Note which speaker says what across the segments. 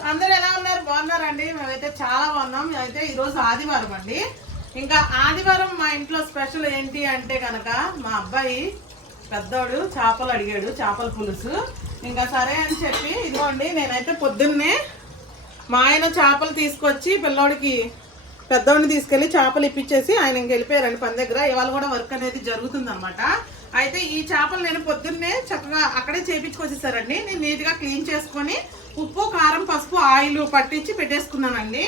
Speaker 1: అందరు ఎలా ఉన్నారు? బాగున్నారండి? మేమైతే చాలా బాగున్నాం. మేమైతే ఈరోజు ఆదివారం అండి. ఇంకా ఆదివారం మా ఇంట్లో స్పెషల్ ఏంటి అంటే కనుక మా అబ్బాయి పెద్దోడు చేపలు అడిగాడు చేపల పులుసు. ఇంకా సరే అని చెప్పి ఇదిగోండి నేనైతే పొద్దున్నే మా ఆయన చేపలు తీసుకొచ్చి పిల్లోడికి పెద్దోడిని తీసుకెళ్ళి చేపలు ఇప్పించేసి ఆయన ఇంక వెళ్ళిపోయారండి పని దగ్గర. ఇవాళ కూడా వర్క్ అనేది జరుగుతుంది అయితే ఈ చేపలు నేను పొద్దున్నే చక్కగా అక్కడే చేపించుకొచ్చేసారండి. నేను నీట్గా క్లీన్ చేసుకొని ఉప్పు కారం పసుపు ఆయిల్ పట్టించి పెట్టేసుకున్నానండి.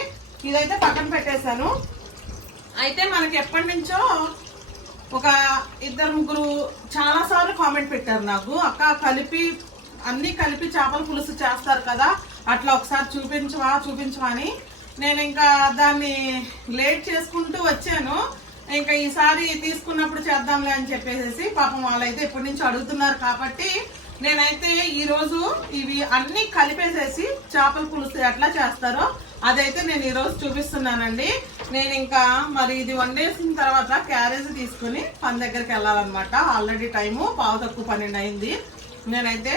Speaker 1: ఇదైతే పక్కన పెట్టేశాను. అయితే మనకి ఎప్పటి నుంచో ఒక ఇద్దరు ముగ్గురు చాలాసార్లు కామెంట్ పెట్టారు నాకు. అక్క కలిపి అన్నీ కలిపి చేపల పులుసు చేస్తారు కదా అట్లా ఒకసారి చూపించవా చూపించవా అని. నేను ఇంకా దాన్ని లేట్ చేసుకుంటూ వచ్చాను. ఇంకా ఈసారి తీసుకున్నప్పుడు చేద్దాంలే అని చెప్పేసి పాపం వాళ్ళైతే ఎప్పటి నుంచి అడుగుతున్నారు కాబట్టి నేనైతే ఈరోజు ఇవి అన్ని కలిపేసేసి చేపల పులుసు ఎట్లా చేస్తారో అదైతే నేను ఈరోజు చూపిస్తున్నానండి. నేను ఇంకా మరి ఇది వండేసిన తర్వాత క్యారేజ్ తీసుకుని పని దగ్గరికి వెళ్ళాలన్నమాట. ఆల్రెడీ టైము పావు తక్కువ పన్నెండు అయింది. నేనైతే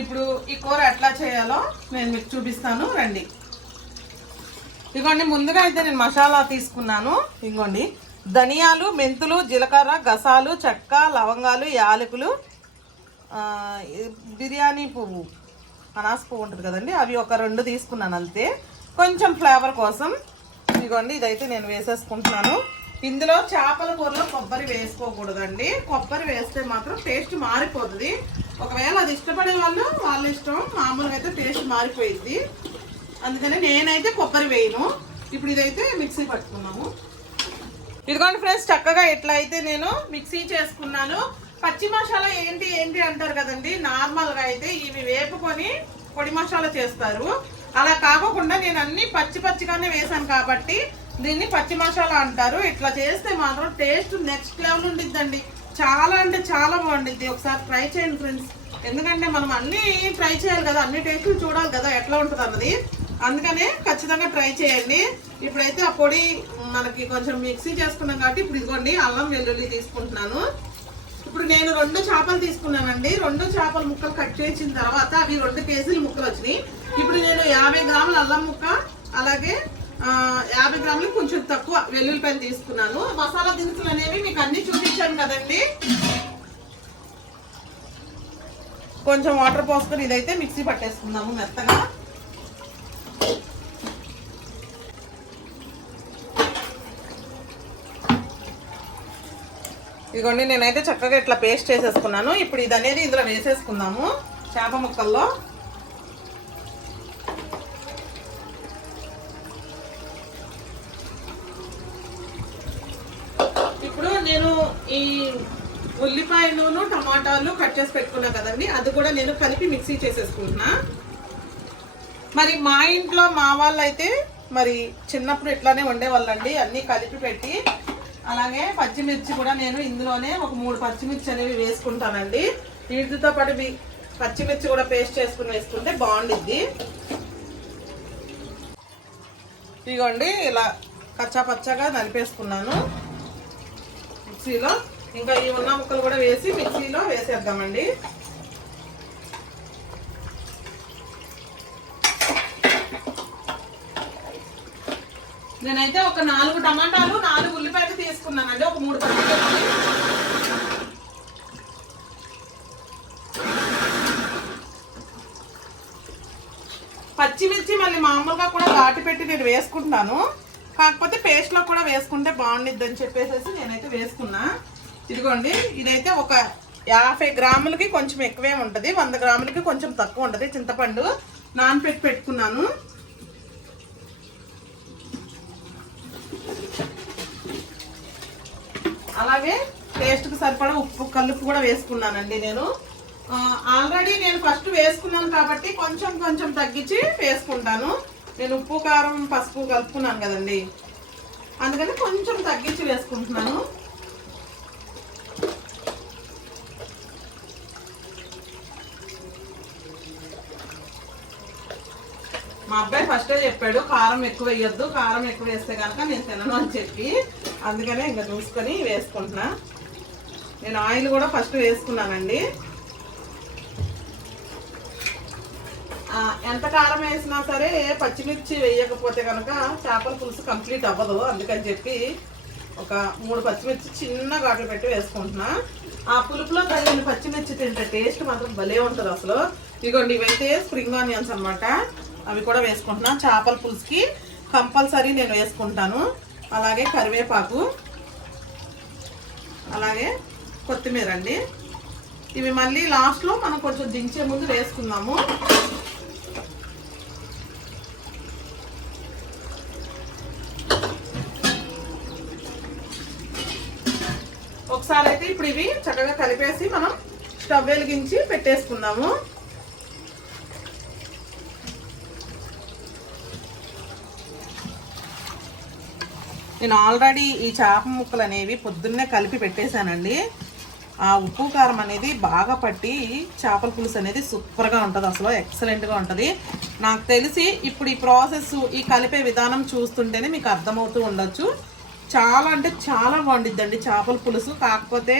Speaker 1: ఇప్పుడు ఈ కూర ఎట్లా చేయాలో నేను మీకు చూపిస్తాను. రండి. ఇదిగోండి ముందుగా అయితే నేను మసాలా తీసుకున్నాను. ఇదిగోండి ధనియాలు మెంతులు జీలకర్ర గసాలు చెక్క లవంగాలు యాలకులు బిర్యానీ పువ్వు అనాస పువ్వు ఉంటుంది కదండి అవి ఒక రెండు తీసుకున్నాను అంతే. కొంచెం ఫ్లేవర్ కోసం ఇదిగోండి ఇదైతే నేను వేసేసుకుంటున్నాను. ఇందులో చేపల కూరలో కొబ్బరి వేసుకోకూడదండి. కొబ్బరి వేస్తే మాత్రం టేస్ట్ మారిపోతుంది. ఒకవేళ అది ఇష్టపడే వాళ్ళు వాళ్ళ ఇష్టం మామూలుగా అయితే టేస్ట్ మారిపోయింది అందుకని నేనైతే కొబ్బరి వేయను. ఇప్పుడు ఇదైతే మిక్సీ పట్టుకున్నాము. ఇదిగోండి ఫ్రెండ్స్ చక్కగా ఎట్లా అయితే నేను మిక్సీ చేసుకున్నాను పచ్చి మసాలా ఏంటి ఏంటి అంటారు కదండి? నార్మల్గా అయితే ఇవి వేపుకొని పొడి మసాలా చేస్తారు. అలా కాకుండా నేను అన్ని పచ్చి పచ్చిగానే వేసాను కాబట్టి దీన్ని పచ్చి మసాలా అంటారు. ఇట్లా చేస్తే మాత్రం టేస్ట్ నెక్స్ట్ లెవెల్ ఉండిద్దండి. చాలా అంటే చాలా బాగుండిద్ది. ఒకసారి ట్రై చేయండి ఫ్రెండ్స్. ఎందుకంటే మనం అన్నీ ట్రై చేయాలి కదా. అన్ని టేస్ట్లు చూడాలి కదా ఎట్లా ఉంటుంది అన్నది. అందుకనే ఖచ్చితంగా ట్రై చేయండి. ఇప్పుడైతే ఆ పొడి మనకి కొంచెం మిక్సీ చేసుకున్నాం కాబట్టి ఇప్పుడు ఇదిగోండి అల్లం వెల్లుల్లి తీసుకుంటున్నాను. రెండు చేపలు తీసుకున్నానండి. రెండు చేపల ముక్కలు కట్ చేసిన తర్వాత అవి రెండు కేజీల ముక్కలు వచ్చినాయి. ఇప్పుడు నేను యాభై గ్రాముల అల్లం ముక్క అలాగే యాభై గ్రాములు కొంచెం తక్కువ వెల్లుల్లిపాయలు తీసుకున్నాను. మసాలా దినుసులు అనేవి మీకు అన్ని చూపించాను కదండి. కొంచెం వాటర్ పోసుకొని ఇదైతే మిక్సీ పట్టేసుకుందాము మెత్తగా. ఇదిగోండి నేనైతే చక్కగా ఇట్లా పేస్ట్ చేసేసుకున్నాను. ఇప్పుడు ఇది అనేది ఇందులో వేసేసుకుందాము. చేప ముక్కల్లో. ఇప్పుడు నేను ఈ ఉల్లిపాయలు టమాటాలు కట్ చేసి పెట్టుకున్నా కదండి అది కూడా నేను కలిపి మిక్సీ చేసేసుకుంటున్నా. మరి మా ఇంట్లో మా వాళ్ళు అయితే మరి చిన్నప్పుడు ఇట్లానే వండేవాళ్ళండి అన్నీ కలిపి పెట్టి. అలాగే పచ్చిమిర్చి కూడా నేను ఇందులోనే ఒక మూడు పచ్చిమిర్చి అనేవి వేసుకుంటానండి. వీటితో పాటు పచ్చిమిర్చి కూడా పేస్ట్ చేసుకుని వేసుకుంటే బాగుండిద్ది. ఇదిగోండి ఇలా కచ్చా పచ్చగా నలిపేసుకున్నాను. మిక్సీలో. ఇంకా ఈ ఉన్న ముక్కలు కూడా వేసి మిక్సీలో వేసేద్దామండి. నేనైతే ఒక నాలుగు టమాటాలు నాలుగు ఉల్లిపాయలు తీసుకున్నానండి. ఒక మూడు టమాటాలు. పచ్చిమిర్చి మళ్ళీ మామూలుగా కూడా దాటి పెట్టి నేను వేసుకుంటాను. కాకపోతే పేస్ట్లో కూడా వేసుకుంటే బాగుండిద్ది అని చెప్పేసి నేనైతే వేసుకున్నా. ఇదిగోండి ఇదైతే ఒక యాభై గ్రాములకి కొంచెం ఎక్కువే ఉంటుంది. వంద గ్రాములకి కొంచెం తక్కువ ఉంటుంది. చింతపండు నానపెట్టి పెట్టుకున్నాను. అలాగే టేస్ట్కి సరిపడా ఉప్పు కలుపు కూడా వేసుకున్నానండి నేను. ఆల్రెడీ నేను ఫస్ట్ వేసుకున్నాను కాబట్టి కొంచెం కొంచెం తగ్గించి వేసుకుంటాను. నేను ఉప్పు కారం పసుపు కలుపుకున్నాను కదండి. అందుకని కొంచెం తగ్గించి వేసుకుంటున్నాను. మా అబ్బాయి ఫస్టే చెప్పాడు కారం ఎక్కువ వేయొద్దు కారం ఎక్కువ వేస్తే కనుక నేను తినను అని చెప్పి. అందుకనే ఇంకా చూసుకొని వేసుకుంటున్నా. నేను ఆయిల్ కూడా ఫస్ట్ వేసుకున్నానండి. ఎంత కారం వేసినా సరే పచ్చిమిర్చి వేయకపోతే కనుక చేపల పులుసు కంప్లీట్ అవ్వదు. అందుకని చెప్పి ఒక మూడు పచ్చిమిర్చి చిన్న ఘాట్లు పెట్టి వేసుకుంటున్నా. ఆ పులుపులో తగిన పచ్చిమిర్చి తింటే టేస్ట్ మాత్రం భలే ఉంటుంది అసలు. ఇదిగోండి ఇవైతే స్ప్రింగ్ ఆనియన్స్ అన్నమాట. అవి కూడా వేసుకుంటున్నా. చేపల పులుసుకి కంపల్సరీ నేను వేసుకుంటాను. అలాగే కరివేపాకు. అలాగే కొత్తిమీర అండి. ఇవి మళ్ళీ లాస్ట్లో మనం కొంచెం దించే ముందు వేసుకుందాము. ఒకసారి అయితే ఇప్పుడు ఇవి చక్కగా కలిపేసి మనం స్టవ్ వెలిగించి పెట్టేసుకుందాము. నేను ఆల్రెడీ ఈ చేప ముక్కలు అనేవి పొద్దున్నే కలిపి పెట్టేశానండి. ఆ ఉప్పు కారం అనేది బాగా పట్టి చేపల పులుసు అనేది సూపర్గా ఉంటుంది అసలు ఎక్సలెంట్గా ఉంటుంది. నాకు తెలిసి ఇప్పుడు ఈ ప్రాసెస్ ఈ కలిపే విధానం చూస్తుంటేనే మీకు అర్థమవుతూ ఉండొచ్చు. చాలా అంటే చాలా బాగుండిద్దండి చేపల పులుసు. కాకపోతే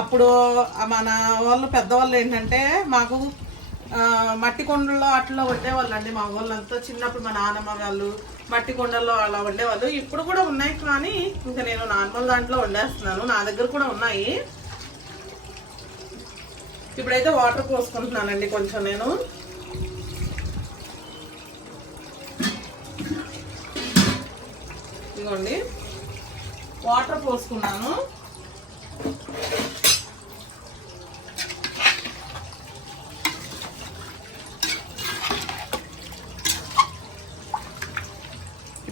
Speaker 1: అప్పుడు మన వాళ్ళు పెద్దవాళ్ళు ఏంటంటే మాకు మట్టి కొండల్లో అట్లా వండేవాళ్ళండి మా వాళ్ళంతా చిన్నప్పుడు మా నాన్నమ్మ వాళ్ళు మట్టి కొండల్లో అలా వండేవాళ్ళు. ఇప్పుడు కూడా ఉన్నాయి కానీ ఇంకా నేను నార్మల్ దాంట్లో వండేస్తున్నాను. నా దగ్గర కూడా ఉన్నాయి. ఇప్పుడైతే వాటర్ పోసుకుంటున్నానండి కొంచెం నేను. ఇదిగోండి. వాటర్ పోసుకున్నాను.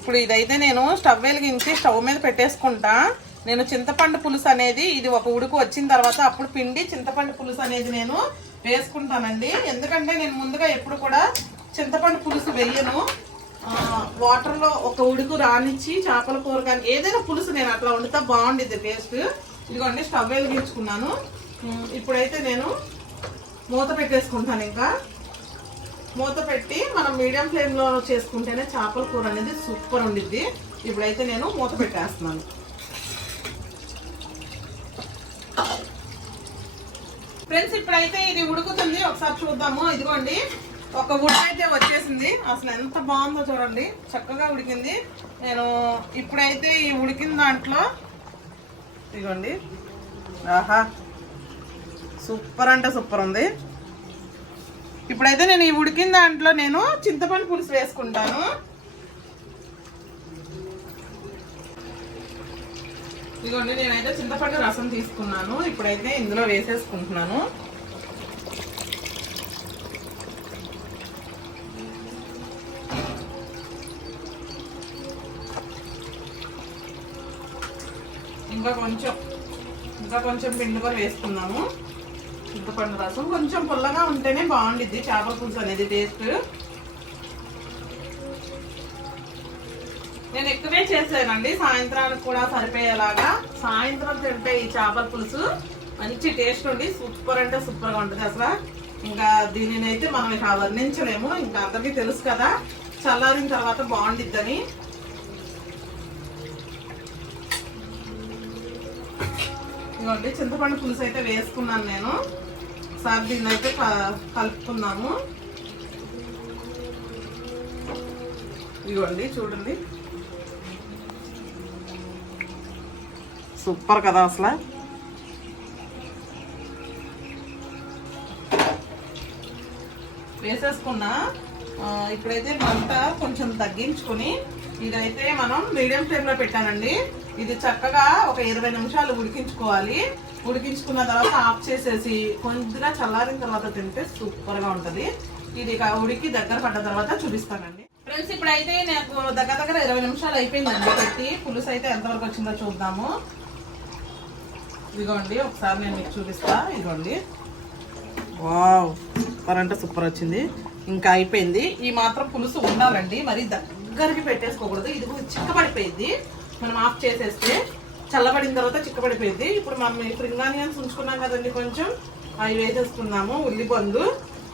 Speaker 1: ఇప్పుడు ఇదైతే నేను స్టవ్ వెలిగించి స్టవ్ మీద పెట్టేసుకుంటా. నేను చింతపండు పులుసు అనేది ఇది ఒక ఉడుకు వచ్చిన తర్వాత అప్పుడు పిండి చింతపండు పులుసు అనేది నేను వేసుకుంటానండి. ఎందుకంటే నేను ముందుగా ఎప్పుడు కూడా చింతపండు పులుసు వేయను. వాటర్లో ఒక ఉడుకు రానిచ్చి చేపల కూర కానీ ఏదైనా పులుసు నేను అట్లా వండితే బాగుండిద్ది టేస్ట్. ఇదిగోండి స్టవ్ వెలిగించుకున్నాను. ఇప్పుడైతే నేను మూత పెట్టేసుకుంటాను ఇంకా. మూత పెట్టి మనం మీడియం ఫ్లేమ్లో చేసుకుంటేనే చేపల కూర అనేది సూపర్ ఉండిద్ది. ఇప్పుడైతే నేను మూత పెట్టేస్తున్నాను. ఫ్రెండ్స్ ఇప్పుడైతే ఇది ఉడుకుతుంది. ఒకసారి చూద్దాము. ఇదిగోండి ఒక ఉడి అయితే వచ్చేసింది. అసలు ఎంత బాగుందో చూడండి. చక్కగా ఉడికింది. నేను ఇప్పుడైతే ఈ ఉడికిన దాంట్లో ఇదిగోండి. ఆహా సూపర్ అంటే సూపర్ ఉంది. ఇప్పుడైతే నేను ఈ ఉడికిన దాంట్లో నేను చింతపండు పులుసు వేసుకుంటాను. ఇదిగోండి నేనైతే చింతపండు రసం తీసుకున్నాను. ఇప్పుడైతే ఇందులో వేసేసుకుంటున్నాను. ఇంకా కొంచెం ఇంకా కొంచెం పిండి కూడా వేసుకున్నాము చింతపండు రసం. కొంచెం పుల్లగా ఉంటేనే బాగుండిద్ది. చేపల పులుసు అనేది టేస్ట్ నేను ఎక్కువే చేశానండి సాయంత్రానికి కూడా సరిపోయేలాగా. సాయంత్రం తింటే ఈ చేపల పులుసు మంచి టేస్ట్ ఉండి సూపర్ అంటే సూపర్గా ఉంటుంది అసలు. ఇంకా దీనిని అయితే మనం ఇక వర్ణించలేము. ఇంకా అందరికీ తెలుసు కదా. చల్లారిన తర్వాత బాగుండిద్దని. ఇదిగోండి చింతపండు పులుసు అయితే వేసుకున్నాను నేను. ఒకసారి దీన్ని అయితే క- కలుపుకుందాము ఇదిగోండి చూడండి. సూపర్ కదా అసలు. వేసేసుకున్నా ఇప్పుడైతే మంట కొంచెం తగ్గించుకొని ఇదైతే మనం మీడియం ఫ్లేమ్లో పెట్టానండి. ఇది చక్కగా ఒక ఇరవై నిమిషాలు ఉడికించుకోవాలి. ఉడికించుకున్న తర్వాత ఆఫ్ చేసేసి కొద్దిగా చల్లారిన తర్వాత తింటే సూపర్గా ఉంటుంది. ఇది ఉడికి దగ్గర పడ్డ తర్వాత చూపిస్తానండి. ఫ్రెండ్స్ ఇప్పుడైతే నాకు దగ్గర దగ్గర ఇరవై నిమిషాలు అయిపోయిందండి. పెట్టి పులుసు అయితే ఎంతవరకు వచ్చిందో చూద్దాము. ఇదిగోండి ఒకసారి నేను మీకు చూపిస్తా. ఇదిగోండి. వావ్ సూపర్ అంటే సూపర్ వచ్చింది. ఇంకా అయిపోయింది. ఈ మాత్రం పులుసు ఉండాలండి. మరి దగ్గరికి పెట్టేసుకోకూడదు. ఇది చిక్కబడిపోయింది. మనం ఆఫ్ చేసేస్తే చల్లబడిన తర్వాత చిక్కబడిపోయింది. ఇప్పుడు మనం స్ప్రింగ్ ఆనియన్స్ ఉంచుకున్నాం కదండి కొంచెం. అవి వేసేసుకున్నాము ఉల్లిపండు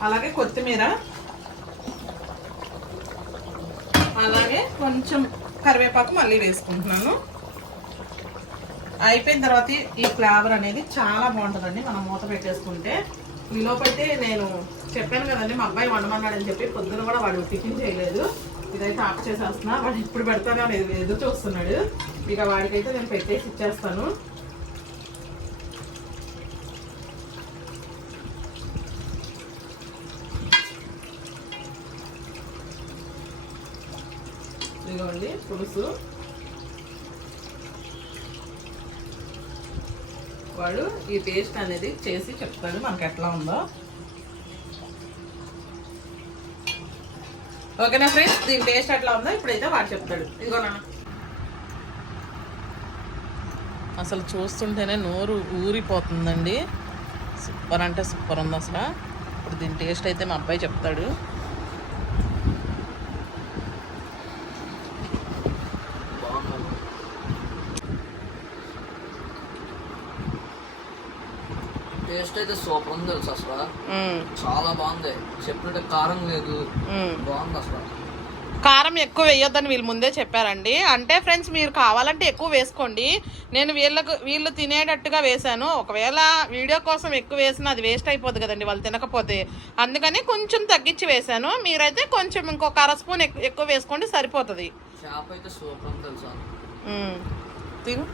Speaker 1: అలాగే కొత్తిమీర. అలాగే కొంచెం కరివేపాకు మళ్ళీ వేసుకుంటున్నాను. అయిపోయిన తర్వాత ఈ ఫ్లేవర్ అనేది చాలా బాగుంటుందండి. మనం మూత పెట్టేసుకుంటే. ఈలోపైతే నేను చెప్పాను కదండి మా అబ్బాయి వండమన్నాడని చెప్పి పొద్దున కూడా వాడు టిఫిన్ చేయలేదు. ఇదైతే ఆఫ్ చేసేస్తున్నా. వాడు ఇప్పుడు పెడతాను లేదు ఎదురు- చూస్తున్నాడు. ఇక వాడికైతే నేను పెట్టేసి ఇచ్చేస్తాను. ఇదిగోండి పులుసు. వాడు ఈ టేస్ట్ అనేది చేసి చెప్తాడు మనకి ఎట్లా ఉందో. ఓకేనా ఫ్రెండ్స్? దీని టేస్ట్ ఎట్లా ఉందో ఇప్పుడైతే వాడు చెప్తాడు. ఇదిగోనా. అసలు చూస్తుంటేనే నోరు ఊరిపోతుందండి. సూపర్ అంటే సూపర్ ఉంది అసలు. ఇప్పుడు దీని టేస్ట్ అయితే మా అబ్బాయి చెప్తాడు.
Speaker 2: టేస్ట్ అయితే సూపర్ ఉంది తెలుసు అసలు. చాలా బాగుంది. చెప్పినట్టు కారం లేదు. బాగుంది అసలు.
Speaker 1: కారం ఎక్కువ వేయొద్దని వీళ్ళు ముందే చెప్పారండి. అంటే ఫ్రెండ్స్ మీరు కావాలంటే ఎక్కువ వేసుకోండి. నేను వీళ్ళకు వీళ్ళు తినేటట్టుగా వేశాను. ఒకవేళ వీడియో కోసం ఎక్కువ వేసినా అది వేస్ట్ అయిపోద్ది కదండి వాళ్ళు తినకపోతే. అందుకని కొంచెం తగ్గించి వేశాను. మీరైతే కొంచెం ఇంకొక అర స్పూన్ ఎక్కు- ఎక్కువ వేసుకోండి సరిపోతుంది. తిను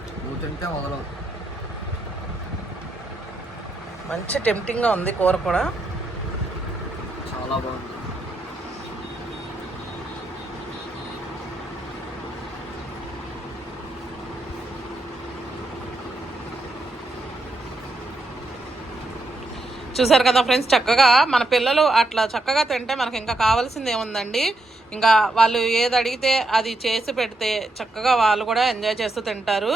Speaker 1: మంచి టెంప్టింగ్గా ఉంది కూర కూడా.
Speaker 2: చాలా బాగుంది.
Speaker 1: చూసారు కదా ఫ్రెండ్స్ చక్కగా మన పిల్లలు అట్లా చక్కగా తింటే మనకి ఇంకా కావాల్సింది ఏముందండి? ఇంకా వాళ్ళు ఏది అడిగితే అది చేసి పెడితే చక్కగా వాళ్ళు కూడా ఎంజాయ్ చేస్తూ తింటారు.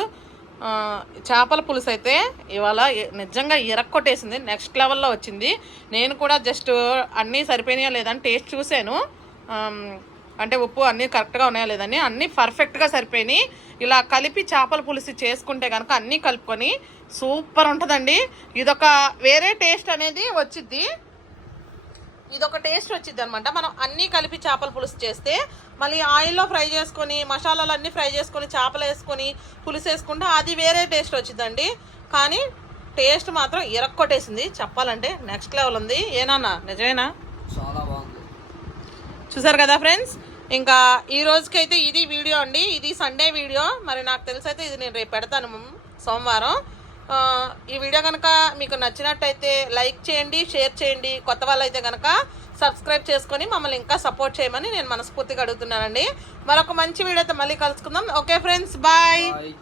Speaker 1: చేపల పులుసు అయితే ఇవాళ నిజంగా ఇరక్కొట్టేసింది నెక్స్ట్ లెవెల్లో వచ్చింది. నేను కూడా జస్ట్ అన్నీ సరిపోయినాయా లేదని టేస్ట్ చూశాను. అంటే ఉప్పు అన్నీ కరెక్ట్గా ఉన్నాయా లేదని అన్నీ పర్ఫెక్ట్గా సరిపోయినాయి. ఇలా కలిపి చేపల పులుసు చేసుకుంటే కనుక అన్నీ కలుపుకొని సూపర్ ఉంటుందండి. ఇదొక వేరే టేస్ట్ అనేది వచ్చిద్ది. ఇదొక టేస్ట్ వచ్చింది అనమాట మనం అన్నీ కలిపి చేపల పులుసు చేస్తే మళ్ళీ ఆయిల్లో ఫ్రై చేసుకొని మసాలాలు అన్నీ ఫ్రై చేసుకొని చేపలు వేసుకొని పులుసు వేసుకుంటే అది వేరే టేస్ట్ వచ్చిందండి. కానీ టేస్ట్ మాత్రం ఇరక్కొట్టేసింది. చెప్పాలంటే నెక్స్ట్ లెవెల్ ఉంది. ఏనన్నా నిజమేనా?
Speaker 2: చాలా బాగుంది.
Speaker 1: చూసారు కదా ఫ్రెండ్స్? ఇంకా ఈ రోజుకైతే ఇది వీడియో అండి. ఇది సండే వీడియో. మరి నాకు తెలిసి అయితే ఇది నేను రేపు పెడతాను సోమవారం. ఈ వీడియో కనుక మీకు నచ్చినట్టయితే లైక్ చేయండి షేర్ చేయండి. కొత్త వాళ్ళు అయితే కనుక సబ్స్క్రైబ్ చేసుకొని మమ్మల్ని ఇంకా సపోర్ట్ చేయమని నేను మనస్ఫూర్తిగా అడుగుతున్నానండి. మరొక మంచి వీడియోతో మళ్ళీ కలుసుకుందాం. Okay friends bye.
Speaker 2: బాయ్.